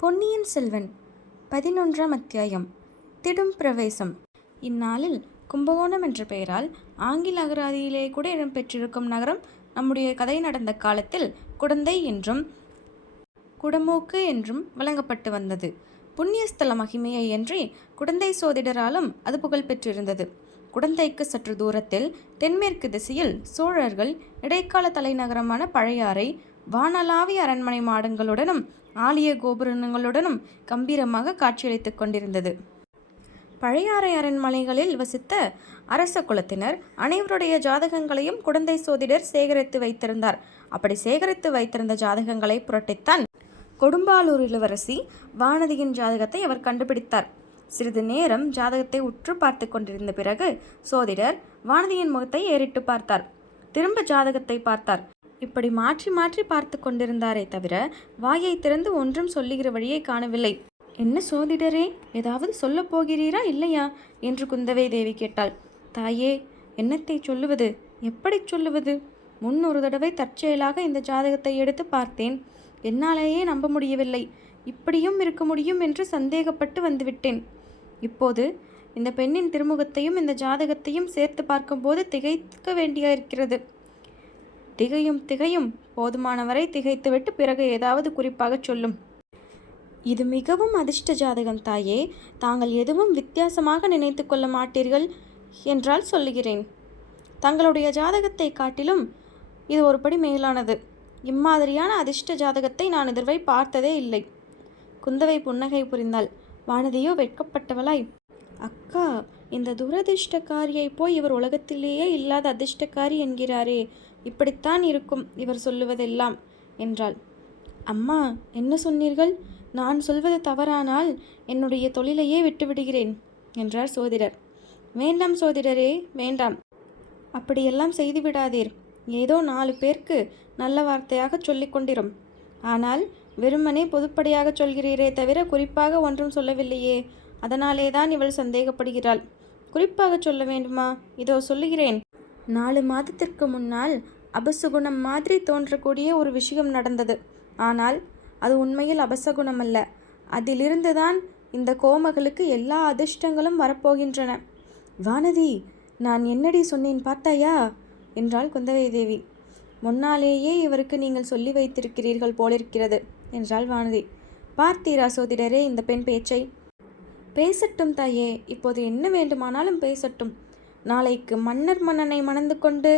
பொன்னியின் செல்வன் 11ஆம் அத்தியாயம். திடும் பிரவேசம். இந்நாளில் கும்பகோணம் என்ற பெயரால் ஆங்கில அகராதியிலே கூட இடம்பெற்றிருக்கும் நகரம் நம்முடைய கதை நடந்த காலத்தில் குடந்தை என்றும் குடமூக்கு என்றும் வழங்கப்பட்டு வந்தது. புண்ணியஸ்தல மகிமையை அன்றி குடந்தை சோதிடராலும் அது புகழ் பெற்றிருந்தது. குடந்தைக்கு சற்று தூரத்தில் தென்மேற்கு திசையில் சோழர்கள் இடைக்கால தலைநகரமான பழையாறை வானளாவிய அரண்மனை மாடங்களுடனும் ஆலய கோபுரங்களுடனும் கம்பீரமாக காட்சியளித்துக் கொண்டிருந்தது. பழையாறை அரண்மனைகளில் வசித்த அரச குலத்தினர் அனைவருடைய ஜாதகங்களையும் குடந்தை சோதிடர் சேகரித்து வைத்திருந்தார். அப்படி சேகரித்து வைத்திருந்த ஜாதகங்களை புரட்டித்தான் கொடும்பாலூர் இளவரசி வானதியின் ஜாதகத்தை அவர் கண்டுபிடித்தார். சிறிது நேரம் ஜாதகத்தை உற்று பார்த்து கொண்டிருந்த பிறகு சோதிடர் வானதியின் முகத்தை ஏறிட்டு பார்த்தார். திரும்ப ஜாதகத்தை பார்த்தார். இப்படி மாற்றி மாற்றி பார்த்து கொண்டிருந்தாரே தவிர வாயை திறந்து ஒன்றும் சொல்லுகிற வழியை காணவில்லை. என்ன சோதிடரே, ஏதாவது சொல்ல போகிறீரா இல்லையா என்று குந்தவை தேவி கேட்டாள். தாயே, என்னத்தை சொல்லுவது, எப்படி சொல்லுவது? முன்னொரு தடவை தற்செயலாக இந்த ஜாதகத்தை எடுத்து பார்த்தேன். என்னாலேயே நம்ப முடியவில்லை. இப்படியும் இருக்க முடியும் என்று சந்தேகப்பட்டு வந்துவிட்டேன். இப்போது இந்த பெண்ணின் திருமுகத்தையும் இந்த ஜாதகத்தையும் சேர்த்து பார்க்கும்போது திகைக்க வேண்டியிருக்கிறது. திகையும் போதுமானவரை திகைத்துவிட்டு பிறகு ஏதாவது குறிப்பாக சொல்லும். இது மிகவும் அதிர்ஷ்ட ஜாதகம் தாயே. தாங்கள் எதுவும் வித்தியாசமாக நினைத்து கொள்ள மாட்டீர்கள் என்றால் சொல்லுகிறேன். தங்களுடைய ஜாதகத்தை காட்டிலும் இது ஒருபடி மேலானது. இம்மாதிரியான அதிர்ஷ்ட ஜாதகத்தை நான் இதுவரை பார்த்ததே இல்லை. குந்தவை புன்னகை புரிந்தாள். வானதியோ வெட்கப்பட்டவளாய், அக்கா, இந்த துரதிர்ஷ்டக்காரியை போய் இவர் உலகத்திலேயே இல்லாத அதிர்ஷ்டக்காரி என்கிறாரே, இப்படித்தான் இருக்கும் இவர் சொல்லுவதெல்லாம் என்றாள். அம்மா, என்ன சொன்னீர்கள்? நான் சொல்வது தவறானால் என்னுடைய தொழிலையே விட்டுவிடுகிறேன் என்றார் சோதிடர். வேண்டாம் சோதிடரே, வேண்டாம். அப்படியெல்லாம் செய்துவிடாதீர். ஏதோ 4 பேருக்கு நல்ல வார்த்தையாக சொல்லிக் கொண்டிரும். ஆனால் வெறுமனே பொதுப்படையாக சொல்கிறீரே தவிர குறிப்பாக ஒன்றும் சொல்லவில்லையே. அதனாலேதான் இவள் சந்தேகப்படுகிறாள். குறிப்பாக சொல்ல வேண்டுமா? இதோ சொல்லுகிறேன். 4 மாதத்திற்கு முன்னால் அபசகுணம் மாதிரி தோன்றக்கூடிய ஒரு விஷயம் நடந்தது. ஆனால் அது உண்மையில் அபசகுணம் அல்ல. அதிலிருந்துதான் இந்த கோமகளுக்கு எல்லா அதிர்ஷ்டங்களும் வரப்போகின்றன. வானதி, நான் என்னடி சொன்னேன் பார்த்தாயா என்றாள் குந்தவை தேவி. முன்னாலேயே இவருக்கு நீங்கள் சொல்லி வைத்திருக்கிறீர்கள் போலிருக்கிறது என்றாள் வானதி. பார்த்தீரா சோதிடரே இந்த பெண் பேச்சை? பேசட்டும் தாயே, இப்போது என்ன வேண்டுமானாலும் பேசட்டும். நாளைக்கு மன்னனை மணந்து கொண்டு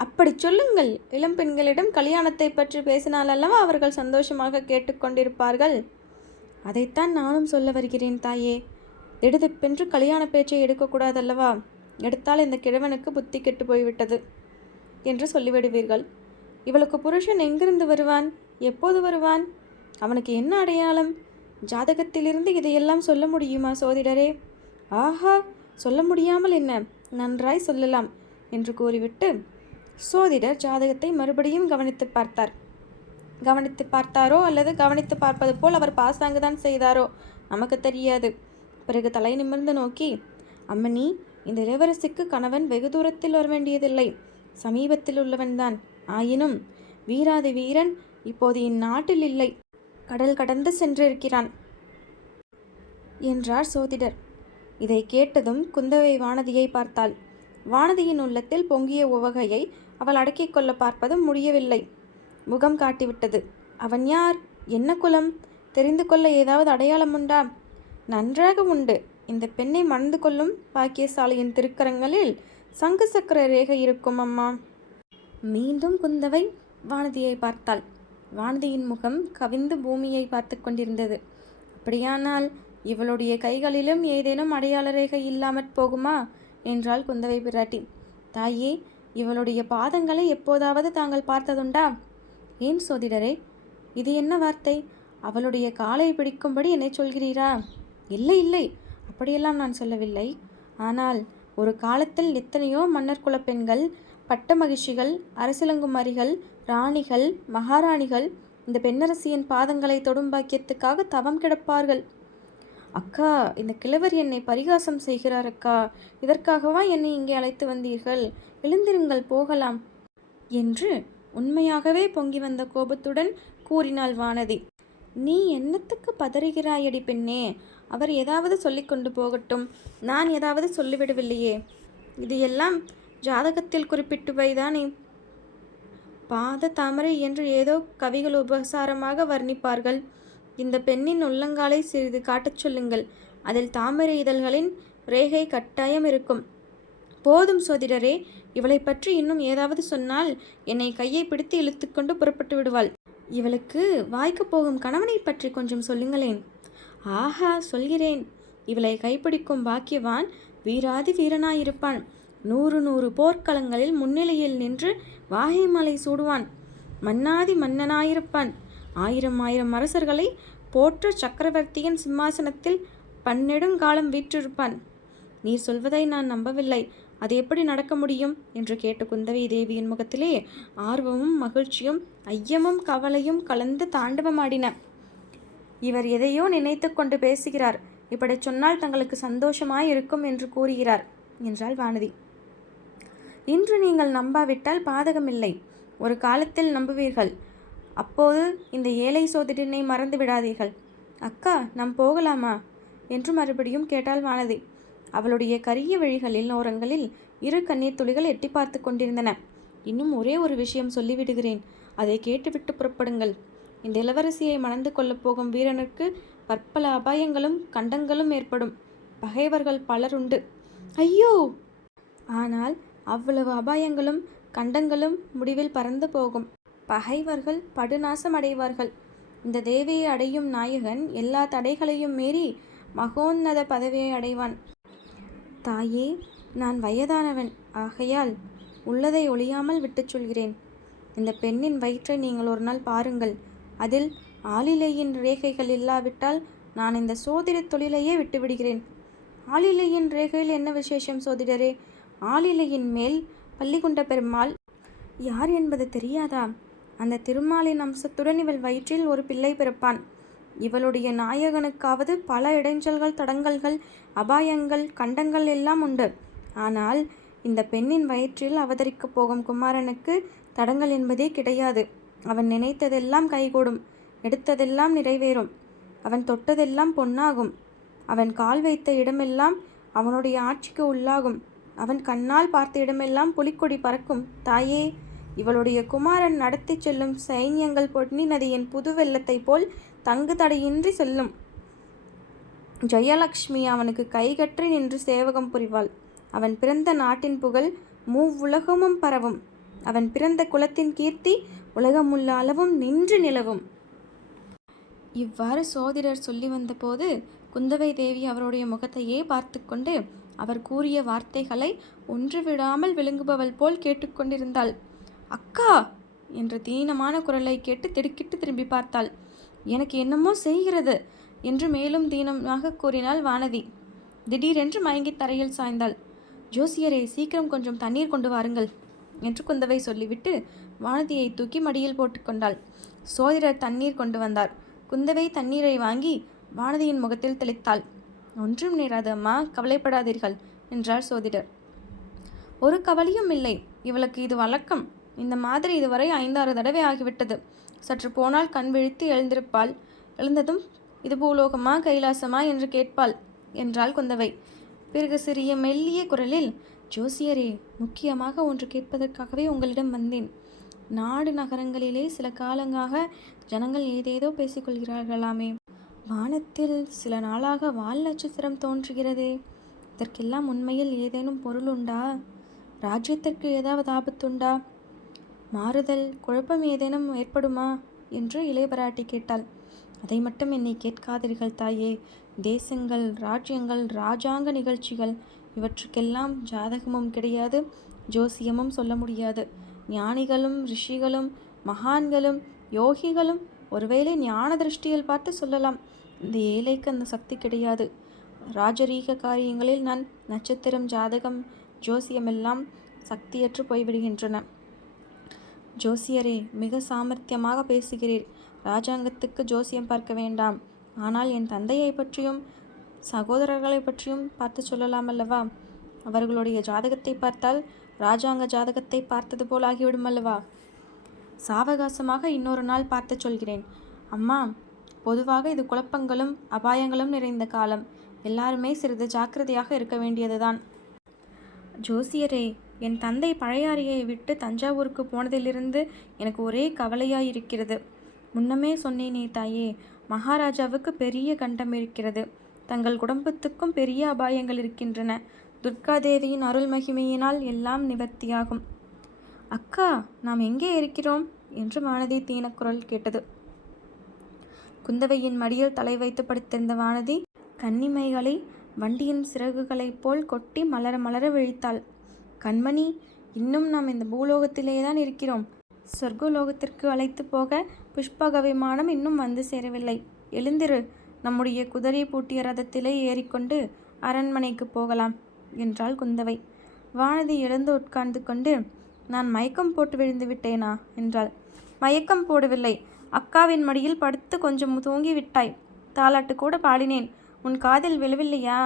அப்படி சொல்லுங்கள். இளம் பெண்களிடம் கல்யாணத்தை பற்றி பேசினால் அல்லவா அவர்கள் சந்தோஷமாக கேட்டுக்கொண்டிருப்பார்கள். அதைத்தான் நானும் சொல்ல வருகிறேன் தாயே. திடுதிப்பென்று கல்யாண பேச்சை எடுக்கக்கூடாதல்லவா? எடுத்தால் இந்த கிழவனுக்கு புத்தி கெட்டு போய்விட்டது என்று சொல்லிவிடுவீர்கள். இவளுக்கு புருஷன் எங்கிருந்து வருவான்? எப்போது வருவான்? அவனுக்கு என்ன அடையாளம்? ஜாதகத்திலிருந்து இதையெல்லாம் சொல்ல முடியுமா சோதிடரே? ஆஹா, சொல்ல முடியாமல் என்ன, நன்றாய் சொல்லலாம் என்று கூறிவிட்டு சோதிடர் ஜாதகத்தை மறுபடியும் கவனித்து பார்த்தார். கவனித்து பார்த்தாரோ அல்லது கவனித்து பார்ப்பது போல் அவர் பாசாங்குதான் செய்தாரோ நமக்கு தெரியாது. பிறகு தலை நிமிர்ந்து நோக்கி, அம்மணி, இந்த இளவரசிக்கு கணவன் வெகு தூரத்தில் வர வேண்டியதில்லை, சமீபத்தில் உள்ளவன்தான். ஆயினும் வீராதி வீரன் இப்போது இந்நாட்டில் இல்லை, கடல் கடந்து சென்றிருக்கிறான் என்றார் சோதிடர். இதை கேட்டதும் குந்தவை வானதியை பார்த்தாள். வானதியின் உள்ளத்தில் பொங்கிய உவகையை அவள் அடக்கிக் கொள்ள பார்ப்பதும் முடியவில்லை. முகம் காட்டிவிட்டது. அவன் யார்? என்ன குலம்? தெரிந்து கொள்ள ஏதாவது அடையாளம் உண்டா? நன்றாக உண்டு. இந்த பெண்ணை மணந்து கொள்ளும் பாக்கியசாலியின் திருக்கரங்களில் சங்கு சக்கர ரேகை இருக்கும் அம்மா. மீண்டும் குந்தவை வானதியை பார்த்தாள். வானதியின் முகம் கவிந்து பூமியை பார்த்து கொண்டிருந்தது. அப்படியானால் இவளுடைய கைகளிலும் ஏதேனும் அடையாள ரேகை இல்லாமற் போகுமா என்றாள் குந்தவை பிராட்டி. தாயே, இவளுடைய பாதங்களை எப்போதாவது தாங்கள் பார்த்ததுண்டா? ஏன் சோதிடரே, இது என்ன வார்த்தை? அவளுடைய காலை பிடிக்கும்படி என்னை சொல்கிறீரா? இல்லை இல்லை, அப்படியெல்லாம் நான் சொல்லவில்லை. ஆனால் ஒரு காலத்தில் எத்தனையோ மன்னர் குல பெண்கள், பட்ட மகிழ்ச்சிகள், அரசிலங்குமாரிகள், ராணிகள், மகாராணிகள் இந்த பெண்ணரசியின் பாதங்களை தொடும் பாக்கியத்துக்காக தவம் கிடப்பார்கள். அக்கா, இந்த கிழவர் என்னை பரிகாசம் செய்கிறார் அக்கா. இதற்காகவா என்னை இங்கே அழைத்து வந்தீர்கள்? எழுந்திருங்கள், போகலாம் என்று உண்மையாகவே பொங்கி வந்த கோபத்துடன் கூறினாள் வானதி. நீ என்னத்துக்கு பதறுகிறாயடி பெண்ணே? அவர் ஏதாவது சொல்லி கொண்டு போகட்டும், நான் ஏதாவது சொல்லிவிடவில்லையே. இது எல்லாம் ஜாதகத்தில் குறிப்பிட்டுவைதானே. பாத தாமரை என்று ஏதோ கவிகள் உபசாரமாக வர்ணிப்பார்கள். இந்த பெண்ணின் உள்ளங்காலை சிறிது காட்டச் சொல்லுங்கள். அதில் தாமரை இதழ்களின் ரேகை கட்டாயம் இருக்கும். போதும் சோதிடரே, இவளை பற்றி இன்னும் ஏதாவது சொன்னால் என்னை கையை பிடித்து இழுத்துக்கொண்டு புறப்பட்டு விடுவாள். இவளுக்கு வாய்க்கு போகும் கணவனை பற்றி கொஞ்சம் சொல்லுங்களேன். ஆஹா, சொல்கிறேன். இவளை கைப்பிடிக்கும் பாக்கியவான் வீராதி வீரனாயிருப்பான். 100 போர்க்களங்களில் முன்னிலையில் நின்று வாகைமலை சூடுவான். மன்னாதி மன்னனாயிருப்பான். 1000 அரசர்களை போற்ற சக்கரவர்த்தியின் சிம்மாசனத்தில் பன்னெடுங்காலம் வீற்றிருப்பான். நீர் சொல்வதை நான் நம்பவில்லை. அது எப்படி நடக்க முடியும் என்று கேட்ட குந்தவை தேவியின் முகத்திலே ஆர்வமும் மகிழ்ச்சியும் ஐயமும் கவலையும் கலந்து தாண்டவமாடின. இவர் எதையோ நினைத்து கொண்டு பேசுகிறார். இப்படி சொன்னால் தங்களுக்கு சந்தோஷமாய் இருக்கும் என்று கூறுகிறார் என்றாள் வானதி. இன்று நீங்கள் நம்பாவிட்டால் பாதகமில்லை. ஒரு காலத்தில் நம்புவீர்கள். அப்போது இந்த ஏழை சோதிடனை மறந்து விடாதீர்கள். அக்கா, நாம் போகலாமா என்று மறுபடியும் கேட்டாள் வானதி. அவளுடைய கரிய விழிகளில் ஓரங்களில் 2 கண்ணீர் துளிகள் எட்டி பார்த்து கொண்டிருந்தன. இன்னும் ஒரே ஒரு விஷயம் சொல்லிவிடுகிறேன். அதை கேட்டுவிட்டு புறப்படுங்கள். இந்த இளவரசியை மணந்து கொள்ளப் போகும் வீரனுக்கு பற்பல அபாயங்களும் கண்டங்களும் ஏற்படும். பகைவர்கள் பலருண்டு. ஐயோ! ஆனால் அவ்வளவு அபாயங்களும் கண்டங்களும் முடிவில் பறந்து போகும். பகைவர்கள் படுநாசம் அடைவார்கள். இந்த தேவியை அடையும் நாயகன் எல்லா தடைகளையும் மீறி மகோன்னத பதவியை அடைவான். தாயே, நான் வயதானவன். ஆகையால் உள்ளதை ஒளியாமல் விட்டுச் சொல்கிறேன். இந்த பெண்ணின் வயிற்றை நீங்கள் ஒரு நாள் பாருங்கள். அதில் ஆளிலையின் ரேகைகள் இல்லாவிட்டால் நான் இந்த சோதிட தொழிலையே விட்டுவிடுகிறேன். ஆளிலையின் ரேகையில் என்ன விசேஷம் சோதிடரே? ஆளிலையின் மேல் பள்ளிகொண்ட பெருமாள் யார் என்பது தெரியாதா? அந்த திருமாலின் அம்சத்துடன் இவள் வயிற்றில் ஒரு பிள்ளை பிறப்பான். இவளுடைய நாயகனுக்காவது பல இடைஞ்சல்கள், தடங்கல்கள், அபாயங்கள், கண்டங்கள் எல்லாம் உண்டு. ஆனால் இந்த பெண்ணின் வயிற்றில் அவதரிக்கப் போகும் குமாரனுக்கு தடங்கள் என்பதே கிடையாது. அவன் நினைத்ததெல்லாம் கைகூடும். எடுத்ததெல்லாம் நிறைவேறும். அவன் தொட்டதெல்லாம் பொன்னாகும். அவன் கால் வைத்த இடமெல்லாம் அவனுடைய ஆட்சிக்கு உள்ளாகும். அவன் கண்ணால் பார்த்த இடமெல்லாம் புலிக்கொடி பறக்கும். தாயே, இவளுடைய குமாரன் நடத்தி செல்லும் சைன்யங்கள் பொன்னி நதியின் புது வெள்ளத்தை போல் தங்கு தடையின்றி செல்லும். ஜெயலக்ஷ்மி அவனுக்கு கைகற்றி நின்று சேவகம் புரிவாள். அவன் பிறந்த நாட்டின் புகழ் மூவுலகமும் பரவும். அவன் பிறந்த குலத்தின் கீர்த்தி உலகமுள்ள அளவும் நின்று நிலவும். இவ்வாறு சோதிடர் சொல்லி வந்தபோது குந்தவை தேவி அவருடைய முகத்தையே பார்த்து கொண்டு அவர் கூறிய வார்த்தைகளை ஒன்று விடாமல் விழுங்குபவள் போல் கேட்டுக்கொண்டிருந்தாள். அக்கா என்ற தீனமான குரலை கேட்டு திடுக்கிட்டு திரும்பி பார்த்தாள். எனக்கு என்னமோ செய்கிறது என்று மேலும் தீனமாக கூறினாள் வானதி. திடீரென்று மயங்கி தரையில் சாய்ந்தாள். ஜோசியரே, சீக்கிரம் கொஞ்சம் தண்ணீர் கொண்டு வாருங்கள் என்று குந்தவை சொல்லிவிட்டு வானதியை தூக்கி மடியில் போட்டுக்கொண்டாள். சோதிடர் தண்ணீர் கொண்டு வந்தார். குந்தவை தண்ணீரை வாங்கி வானதியின் முகத்தில் தெளித்தாள். ஒன்றும் நேராது அம்மா, கவலைப்படாதீர்கள் என்றார் சோதிடர். ஒரு கவலையும் இல்லை. இவளுக்கு இது வழக்கம். இந்த மாதிரி இதுவரை 5-6 தடவை ஆகிவிட்டது. சற்று போனால் கண் விழித்து எழுந்திருப்பாள். எழுந்ததும் இது பூலோகமா கைலாசமா என்று கேட்பாள் என்றாள் குந்தவை. பிறகு சிறிய மெல்லிய குரலில், ஜோசியரே, முக்கியமாக ஒன்று கேட்பதற்காகவே உங்களிடம் வந்தேன். நாடு நகரங்களிலே சில காலங்களாக ஜனங்கள் ஏதேதோ பேசிக்கொள்கிறார்களாமே. வானத்தில் சில நாளாக வால் நட்சத்திரம் தோன்றுகிறதே. இதற்கெல்லாம் உண்மையில் ஏதேனும் பொருள் உண்டா? ராஜ்யத்திற்கு ஏதாவது ஆபத்துண்டா? மாறுதல், குழப்பம் ஏதேனும் ஏற்படுமா என்று இளையபிராட்டி கேட்டாள். அதை மட்டும் என்னை கேட்காதீர்கள் தாயே. தேசங்கள், ராஜ்யங்கள், ராஜாங்க நிகழ்ச்சிகள் இவற்றுக்கெல்லாம் ஜாதகமும் கிடையாது, ஜோசியமும் சொல்ல முடியாது. ஞானிகளும் ரிஷிகளும் மகான்களும் யோகிகளும் ஒருவேளை ஞான திருஷ்டியில் பார்த்து சொல்லலாம். இந்த ஏழைக்கு அந்த சக்தி கிடையாது. ராஜரீக காரியங்களில் நான் நட்சத்திரம், ஜாதகம், ஜோசியமெல்லாம் சக்தியற்று போய்விடுகின்றன. ஜோசியரே, மிக சாமர்த்தியமாக பேசுகிறீர். ராஜாங்கத்துக்கு ஜோசியம் பார்க்க வேண்டாம். ஆனால் என் தந்தையை பற்றியும் சகோதரர்களை பற்றியும் பார்த்து சொல்லலாம் அல்லவா? அவர்களுடைய ஜாதகத்தை பார்த்தால் ராஜாங்க ஜாதகத்தை பார்த்தது போல் ஆகிவிடும் அல்லவா? சாவகாசமாக இன்னொரு நாள் பார்த்து சொல்கிறேன். அம்மா, பொதுவாக இது குழப்பங்களும் அபாயங்களும் நிறைந்த காலம். எல்லாருமே சிறிது ஜாக்கிரதையாக இருக்க வேண்டியதுதான். ஜோசியரே, என் தந்தை பழையாறையை விட்டு தஞ்சாவூருக்கு போனதிலிருந்து எனக்கு ஒரே கவலையாயிருக்கிறது. முன்னமே சொன்னேனே தாயே, மகாராஜாவுக்கு பெரிய கண்டம் இருக்கிறது. தங்கள் குடும்பத்துக்கும் பெரிய அபாயங்கள் இருக்கின்றன. துர்காதேவியின் அருள் மகிமையினால் எல்லாம் நிவர்த்தியாகும். அக்கா, நாம் எங்கே இருக்கிறோம் என்று வானதி தீனக்குரல் கேட்டது. குந்தவையின் மடியில் தலை வைத்து படுத்திருந்த வானதி கன்னிமைகளை வண்டியின் சிறகுகளைப் போல் கொட்டி மலர மலர விழித்தாள். கண்மணி, இன்னும் நாம் இந்த பூலோகத்திலேதான் இருக்கிறோம். சொர்க்கலோகத்திற்கு அழைத்து போக புஷ்பக விமானம் இன்னும் வந்து சேரவில்லை. எழுந்திரு, நம்முடைய குதிரை பூட்டிய ரதத்திலே ஏறிக்கொண்டு அரண்மனைக்கு போகலாம் என்றாள் குந்தவை. வானதி எழுந்து உட்கார்ந்து கொண்டு, நான் மயக்கம் போட்டு விழுந்து விட்டேனா என்றாள். மயக்கம் போடவில்லை, அக்காவின் மடியில் படுத்து கொஞ்சம் தூங்கி விட்டாய். தாலாட்டு கூட பாடினேன். உன் காதில் விழவில்லையா?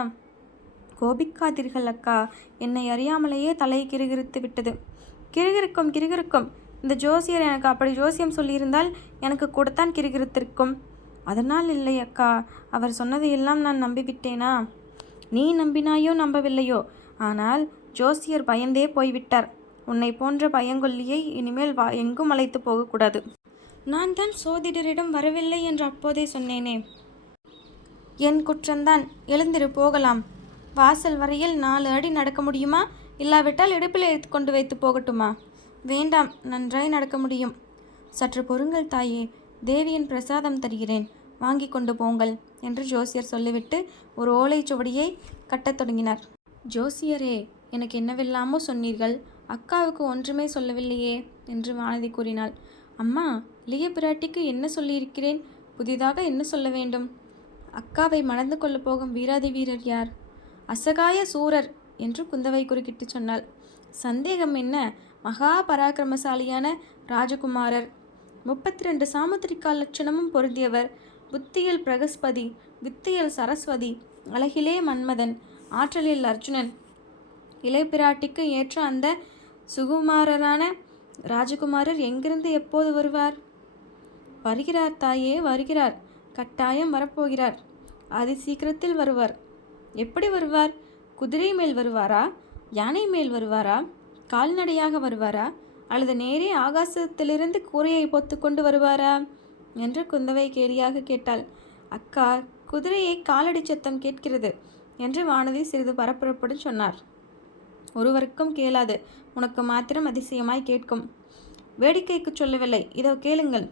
கோபிக்காதீர்கள் அக்கா, என்னை அறியாமலேயே தலை கிறுகிறுத்து விட்டது. கிறுகிறுக்கும் கிறுகிறுக்கும். இந்த ஜோசியர் எனக்கு அப்படி ஜோசியம் சொல்லியிருந்தால் எனக்கு கூடத்தான் கிறுகிறுத்திருக்கும். அதனால் இல்லை அக்கா, அவர் சொன்னதையெல்லாம் நான் நம்பிவிட்டேனா? நீ நம்பினாயோ நம்பவில்லையோ, ஆனால் ஜோசியர் பயந்தே போய்விட்டார். உன்னை போன்ற பயங்கொல்லியை இனிமேல் எங்கும் அழைத்து போகக்கூடாது. நான் தான் சோதிடரிடம் வரவில்லை என்று அப்போதே சொன்னேனே. என் குற்றந்தான். எழுந்திரு, போகலாம். வாசல் வரையில் 4 அடி நடக்க முடியுமா? இல்லாவிட்டால் இடுப்பில் எடுத்து கொண்டு வைத்து போகட்டுமா? வேண்டாம், நன்றாய் நடக்க முடியும். சற்று பொறுங்கள் தாயே, தேவியின் பிரசாதம் தருகிறேன், வாங்கி கொண்டு போங்கள் என்று ஜோசியர் சொல்லிவிட்டு ஒரு ஓலைச்சுவடியை கட்டத் தொடங்கினார். ஜோசியரே, எனக்கு என்னவெல்லாமோ சொன்னீர்கள், அக்காவுக்கு ஒன்றுமே சொல்லவில்லையே என்று வானதி கூறினாள். அம்மா, இளைய பிராட்டிக்கு என்ன சொல்லியிருக்கிறேன்? புதிதாக என்ன சொல்ல வேண்டும்? அக்காவை மணந்து கொள்ள போகும் வீராதி வீரர் யார்? அசகாய சூரர் என்று குந்தவை குறுக்கிட்டு சொன்னாள். சந்தேகம் என்ன? மகா பராக்கிரமசாலியான ராஜகுமாரர். 32 சாமுத்திரிகா லட்சணமும் பொருந்தியவர். புத்தியில் பிரகஸ்பதி, வித்தையில் சரஸ்வதி, அழகிலே மன்மதன், ஆற்றலில் அர்ஜுனன். இளையபிராட்டிக்கு ஏற்ற அந்த சுகுமாரரான ராஜகுமாரர் எங்கிருந்து எப்போது வருவார்? வருகிறார் தாயே, வருகிறார். கட்டாயம் வரப்போகிறார். அதி சீக்கிரத்தில் வருவார். எப்படி வருவார்? குதிரை மேல் வருவாரா? யானை மேல் வருவாரா? கால்நடையாக வருவாரா? அல்லது நேரே ஆகாசத்திலிருந்து கூரையை பொத்து கொண்டு வருவாரா என்று குந்தவை கேலியாக கேட்டாள். அக்கா, குதிரையை காலடி சத்தம் கேட்கிறது என்று வானதி சிறிது பரபரப்புடன் சொன்னார். ஒருவருக்கும் கேளாது, உனக்கு மாத்திரம் அதிசயமாய் கேட்கும். வேடிக்கைக்கு சொல்லவில்லை, இதோ கேளுங்கள்.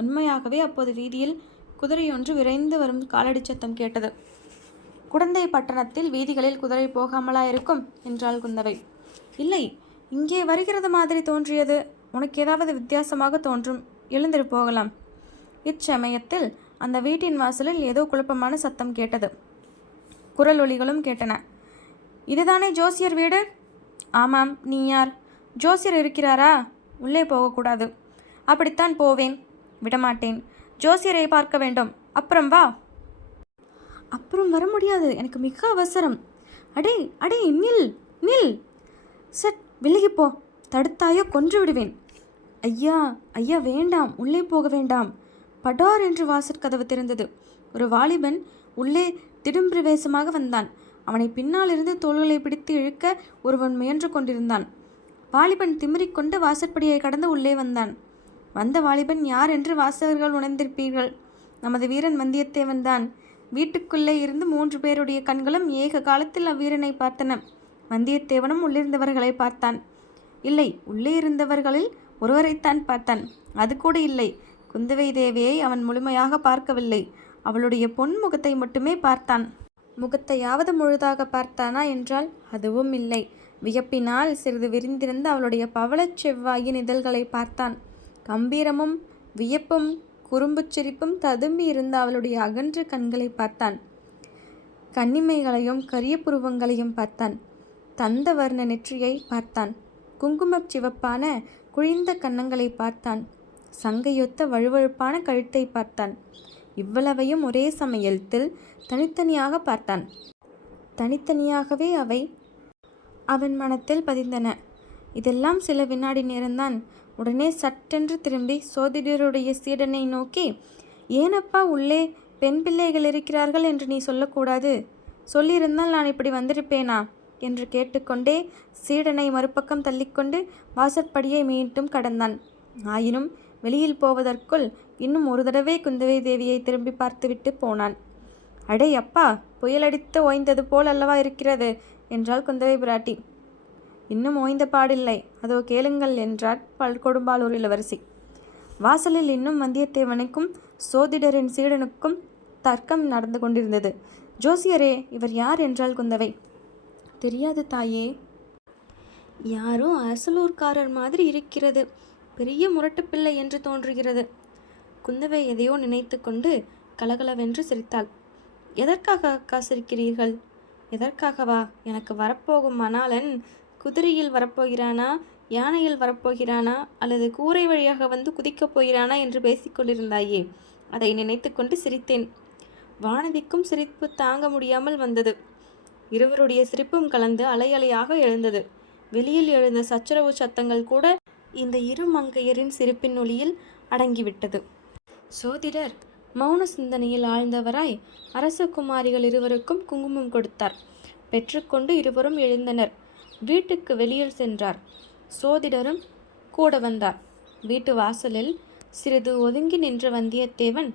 உண்மையாகவே அப்போது வீதியில் குதிரையொன்று விரைந்து வரும் காலடி சத்தம் கேட்டது. குடந்தை பட்டணத்தில் வீதிகளில் குதிரை போகாமலா இருக்கும் என்றாள் குந்தவை. இல்லை, இங்கே வருகிறது மாதிரி தோன்றியது. உனக்கு ஏதாவது வித்தியாசமாக தோன்றும். எழுந்திரு, போகலாம். இச்சமயத்தில் அந்த வீட்டின் வாசலில் ஏதோ குழப்பமான சத்தம் கேட்டது. குரல் ஒலிகளும் கேட்டன. இதுதானே ஜோசியர் வீடு? ஆமாம். நீ யார்? ஜோசியர் இருக்கிறாரா? உள்ளே போகக்கூடாது. அப்படித்தான் போவேன். விடமாட்டேன். ஜோசியரை பார்க்க வேண்டும். அப்புறம் வா. அப்புறம் வர முடியாது, எனக்கு மிக அவசரம். அடே அடே, நில் நில். சட், விலகிப்போ. தடுத்தாயோ கொன்று விடுவேன். ஐயா ஐயா, வேண்டாம், உள்ளே போக வேண்டாம். படார் என்று வாசற்கதவு திறந்தது. ஒரு வாலிபன் உள்ளே திடும்பிரவேசமாக வந்தான். அவனை பின்னாலிருந்து தோள்களை பிடித்து இழுக்க ஒருவன் முயன்று கொண்டிருந்தான். வாலிபன் திமிரிக்கொண்டு வாசற்படியை கடந்து உள்ளே வந்தான். வந்த வாலிபன் யார் என்று வாசகர்கள் உணர்ந்திருப்பீர்கள். நமது வீரன் வந்தியத்தேவன் தான். வீட்டுக்குள்ளே இருந்து 3 பேருடைய கண்களும் ஏக காலத்தில் அவ்வீரனை பார்த்தன. வந்தியத்தேவனும் உள்ளிருந்தவர்களை பார்த்தான். இல்லை, உள்ளே இருந்தவர்களில் ஒருவரைத்தான் பார்த்தான். அது கூட இல்லை, குந்தவை தேவியை அவன் முழுமையாக பார்க்கவில்லை. அவளுடைய பொன் முகத்தை மட்டுமே பார்த்தான். முகத்தையாவது முழுதாக பார்த்தானா என்றால் அதுவும் இல்லை. வியப்பினால் சிறிது விரிந்திருந்த அவளுடைய பவளச் செவ்வாயின் இதழ்களை பார்த்தான். கம்பீரமும் வியப்பும் குறும்புச் சிரிப்பும் ததும்பி இருந்த அவளுடைய அகன்ற கண்களை பார்த்தான். கன்னிமைகளையும் கரிய புருவங்களையும் பார்த்தான். தந்த வர்ண நெற்றியை பார்த்தான். குங்குமச் சிவப்பான குழிந்த கன்னங்களை பார்த்தான். சங்கையொத்த வழுவழுப்பான கழுத்தை பார்த்தான். இவ்வளவையும் ஒரே சமயத்தில் தனித்தனியாக பார்த்தான். தனித்தனியாகவே அவை அவன் மனத்தில் பதிந்தன. இதெல்லாம் சில வினாடி நேரம்தான். உடனே சட்டென்று திரும்பி சோதிடருடைய சீடனை நோக்கி, ஏனப்பா உள்ளே பெண் பிள்ளைகள் இருக்கிறார்கள் என்று நீ சொல்லக்கூடாது? சொல்லியிருந்தால் நான் இப்படி வந்திருப்பேனா என்று கேட்டுக்கொண்டே சீடனை மறுபக்கம் தள்ளிக்கொண்டு வாசற்படியை மீண்டும் கடந்தான். ஆயினும் வெளியில் போவதற்குள் இன்னும் ஒரு தடவை குந்தவை தேவியை திரும்பி பார்த்துவிட்டு போனான். அடே அப்பா, புயலடித்து ஓய்ந்தது போல் அல்லவா இருக்கிறது என்றாள் குந்தவை பிராட்டி. இன்னும் ஓய்ந்த பாடில்லை, அதோ கேளுங்கள் என்றார் கொடும்பாலூர் இளவரசி. வாசலில் இன்னும் வந்தியத்தேவனுக்கும் சோதிடரின் சீடனுக்கும் தர்க்கம் நடந்து கொண்டிருந்தது. ஜோசியரே, இவர் யார் என்றாள் குந்தவை. தெரியாது தாயே. யாரோ அரசலூர்காரர் மாதிரி இருக்கிறது. பெரிய முரட்டுப்பிள்ளை என்று தோன்றுகிறது. குந்தவை எதையோ நினைத்து கொண்டு கலகலவென்று சிரித்தாள். எதற்காக அக்கா சிரிக்கிறீர்கள்? எதற்காகவா? எனக்கு வரப்போகும் மணாளன் குதிரையில் வரப்போகிறானா, யானையில் வரப்போகிறானா, அல்லது கூரை வழியாக வந்து குதிக்கப் போகிறானா என்று பேசிக்கொண்டிருந்தாயே, அதை நினைத்து கொண்டு சிரித்தேன். வானதிக்கும் சிரிப்பு தாங்க முடியாமல் வந்தது. இருவருடைய சிரிப்பும் கலந்து அலை அலையாக எழுந்தது. வெளியில் எழுந்த சச்சரவு சத்தங்கள் கூட இந்த இரு மங்கையரின் சிரிப்பின் ஒளியில் அடங்கிவிட்டது. சோதிடர் மௌன சிந்தனையில் ஆழ்ந்தவராய் அரசகுமாரிகள் இருவருக்கும் குங்குமம் கொடுத்தார். பெற்றுக்கொண்டு இருவரும் எழுந்தனர். வீட்டுக்கு வெளியில் சென்றார். சோதிடரும் கூட வந்தார். வீட்டு வாசலில் சிறிது ஒதுங்கி நின்ற வந்தியத்தேவன்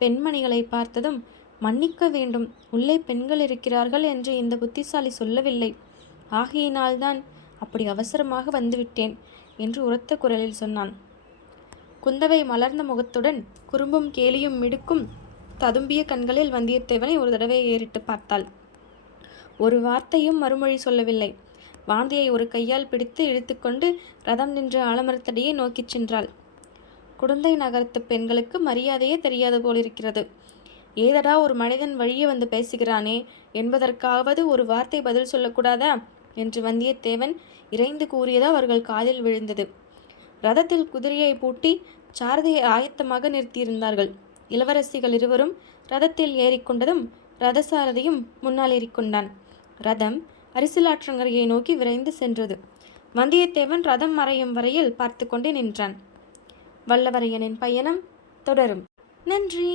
பெண்மணிகளை பார்த்ததும், மன்னிக்க வேண்டும், உள்ளே பெண்கள் இருக்கிறார்கள் என்று இந்த புத்திசாலி சொல்லவில்லை. ஆகையினால்தான் அப்படி அவசரமாக வந்துவிட்டேன் என்று உரத்த குரலில் சொன்னான். குந்தவை மலர்ந்த முகத்துடன் குறும்பும் கேலியும் மிடுக்கும் ததும்பிய கண்களில் வந்தியத்தேவனை ஒரு தடவை ஏறிட்டு பார்த்தாள். ஒரு வார்த்தையும் மறுமொழி சொல்லவில்லை. வாந்தியை ஒரு கையால் பிடித்து இழுத்துக்கொண்டு ரதம் நின்ற ஆலமரத்தடியை நோக்கிச் சென்றாள். குடந்தை நகரத்து பெண்களுக்கு மரியாதையே தெரியாது போலிருக்கிறது. ஏதடா ஒரு மனிதன் வழியே வந்து பேசுகிறானே என்பதற்காவது ஒரு வார்த்தை பதில் சொல்லக்கூடாதா என்று வந்தியத்தேவன் இறைந்து கூறியதா அவர்கள் காதில் விழுந்தது. ரதத்தில் குதிரையை பூட்டி சாரதியை ஆயத்தமாக நிறுத்தியிருந்தார்கள். இளவரசிகள் இருவரும் ரதத்தில் ஏறிக்கொண்டதும் ரதசாரதியும் முன்னால் ஏறிக்கொண்டான். ரதம் அரிசிலாற்றங்கரையை நோக்கி விரைந்து சென்றது. வந்தியத்தேவன் ரதம் மறையும் வரையில் பார்த்து கொண்டே நின்றான். வல்லவரையனின் பயணம் தொடரும். நன்றி.